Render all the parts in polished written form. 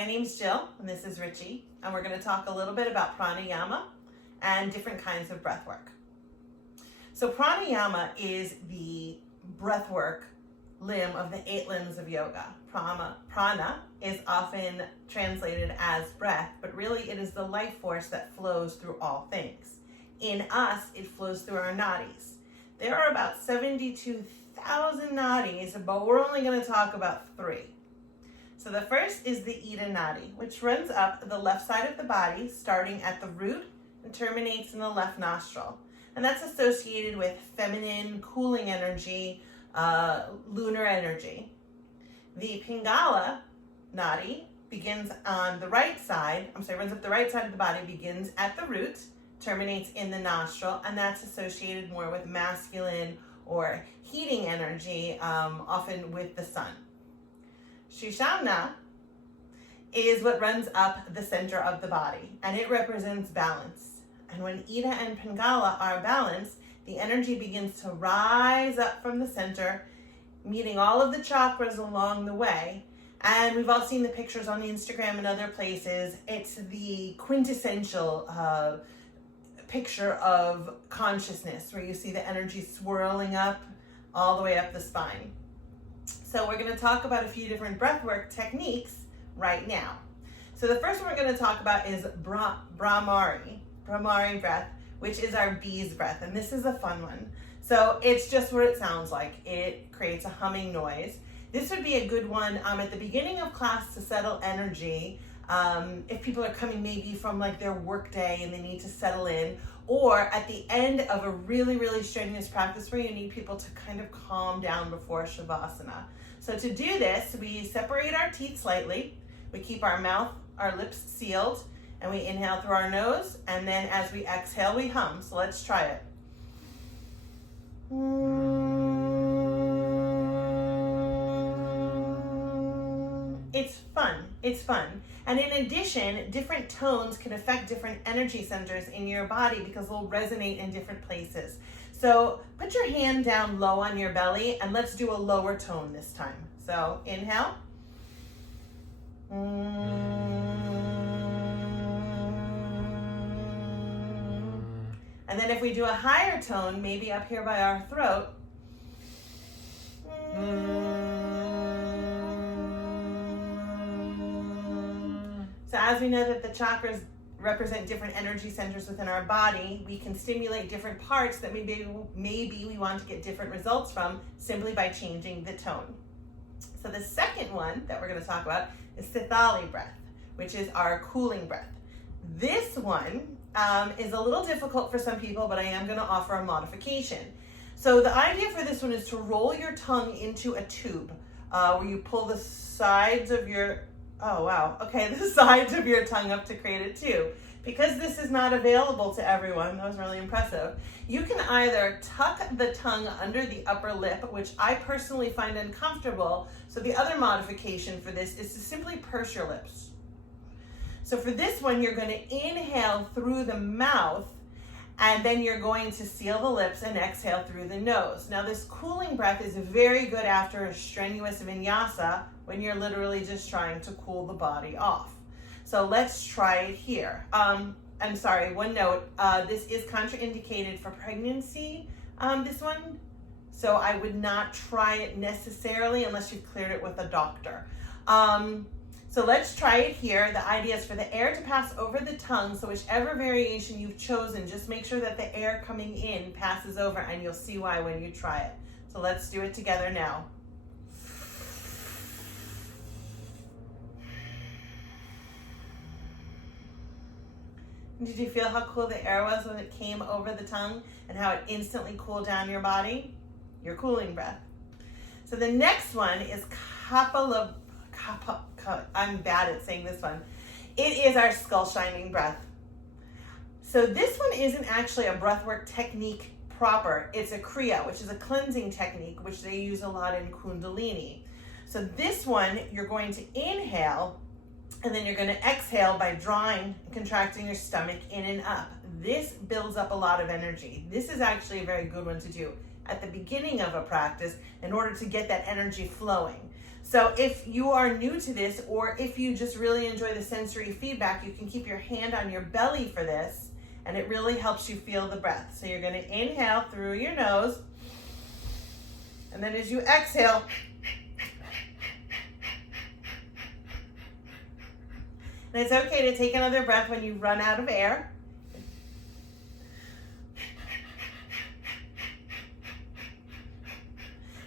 My name's Jill, and this is Richie, and we're going to talk a little bit about pranayama and different kinds of breath work. So pranayama is the breath work limb of the 8 limbs of yoga. Prana is often translated as breath, but really it is the life force that flows through all things. In us, it flows through our nadis. There are about 72,000 nadis, but we're only going to talk about 3. So the first is the Ida nadi, which runs up the left side of the body, starting at the root and terminates in the left nostril. And that's associated with feminine, cooling energy, lunar energy. The Pingala nadi begins on the right side, runs up the right side of the body, begins at the root, terminates in the nostril, and that's associated more with masculine or heating energy, often with the sun. Shishamna is what runs up the center of the body, and it represents balance. And when Ida and Pingala are balanced, the energy begins to rise up from the center, meeting all of the chakras along the way. And we've all seen the pictures on Instagram and other places. It's the quintessential picture of consciousness, where you see the energy swirling up all the way up the spine. So we're going to talk about a few different breathwork techniques right now. So the first one we're going to talk about is Brahmari breath, which is our bee's breath. And this is a fun one. So it's just what it sounds like. It creates a humming noise. This would be a good one at the beginning of class to settle energy. If people are coming maybe from like their work day and they need to settle in, or at the end of a really, really strenuous practice where you need people to kind of calm down before Shavasana. So to do this, we separate our teeth slightly. We keep our lips sealed, and we inhale through our nose, and then as we exhale, we hum. So let's try it. It's fun. And in addition, different tones can affect different energy centers in your body because they'll resonate in different places. So put your hand down low on your belly, and let's do a lower tone this time. So inhale. And then if we do a higher tone, maybe up here by our throat. So as we know that the chakras represent different energy centers within our body, we can stimulate different parts that maybe we want to get different results from simply by changing the tone. So the second one that we're going to talk about is Sithali Breath, which is our cooling breath. This one is a little difficult for some people, but I am going to offer a modification. So the idea for this one is to roll your tongue into a tube where you pull the sides of your the sides of your tongue up to create a tube. Because this is not available to everyone, that was really impressive, you can either tuck the tongue under the upper lip, which I personally find uncomfortable. So the other modification for this is to simply purse your lips. So for this one, you're going to inhale through the mouth, and then you're going to seal the lips and exhale through the nose. Now this cooling breath is very good after a strenuous vinyasa when you're literally just trying to cool the body off. So let's try it here. I'm sorry, one note, this is contraindicated for pregnancy, this one. So I would not try it necessarily unless you've cleared it with a doctor. So let's try it here. The idea is for the air to pass over the tongue. So whichever variation you've chosen, just make sure that the air coming in passes over, and you'll see why when you try it. So let's do it together now. Did you feel how cool the air was when it came over the tongue and how it instantly cooled down your body? Your cooling breath. So the next one is I'm bad at saying this one. It is our skull shining breath. So this one isn't actually a breathwork technique proper. It's a kriya, which is a cleansing technique, which they use a lot in Kundalini. So this one, you're going to inhale, and then you're going to exhale by drawing and contracting your stomach in and up. This builds up a lot of energy. This is actually a very good one to do at the beginning of a practice in order to get that energy flowing. So if you are new to this, or if you just really enjoy the sensory feedback, you can keep your hand on your belly for this, and it really helps you feel the breath. So you're going to inhale through your nose, and then as you exhale, and it's okay to take another breath when you run out of air.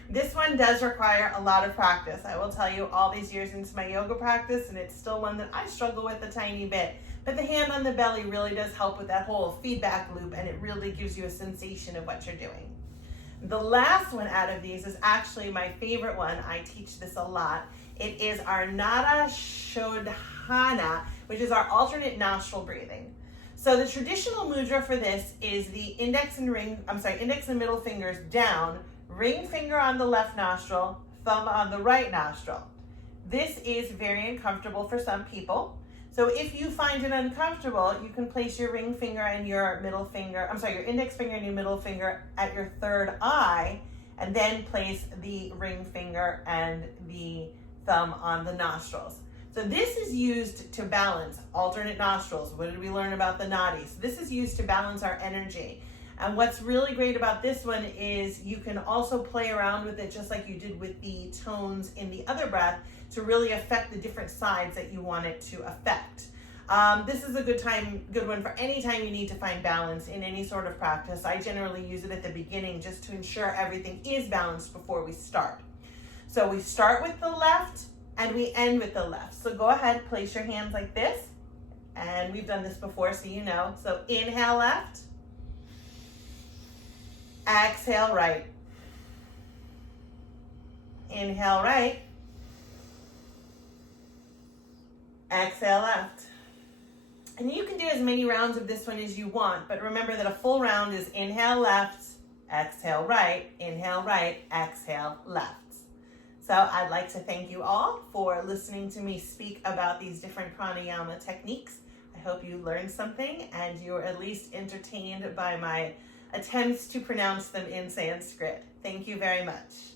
This one does require a lot of practice. I will tell you, all these years into my yoga practice, and it's still one that I struggle with a tiny bit. But the hand on the belly really does help with that whole feedback loop, and it really gives you a sensation of what you're doing. The last one out of these is actually my favorite one. I teach this a lot. It is our Nada Shodhana, which is our alternate nostril breathing. So the traditional mudra for this is the index and middle fingers down, ring finger on the left nostril, thumb on the right nostril. This is very uncomfortable for some people. So if you find it uncomfortable, you can place your ring finger and your your index finger and your middle finger at your third eye, and then place the ring finger and the thumb on the nostrils. So this is used to balance alternate nostrils. What did we learn about the nadis? This is used to balance our energy. And what's really great about this one is you can also play around with it just like you did with the tones in the other breath to really affect the different sides that you want it to affect. This is a good one for any time you need to find balance in any sort of practice. I generally use it at the beginning just to ensure everything is balanced before we start. So we start with the left and we end with the left. So go ahead, place your hands like this. And we've done this before, so you know. So inhale left. Exhale right. Inhale right. Exhale left. And you can do as many rounds of this one as you want, but remember that a full round is inhale left, exhale right, exhale left. So I'd like to thank you all for listening to me speak about these different pranayama techniques. I hope you learned something and you were at least entertained by my attempts to pronounce them in Sanskrit. Thank you very much.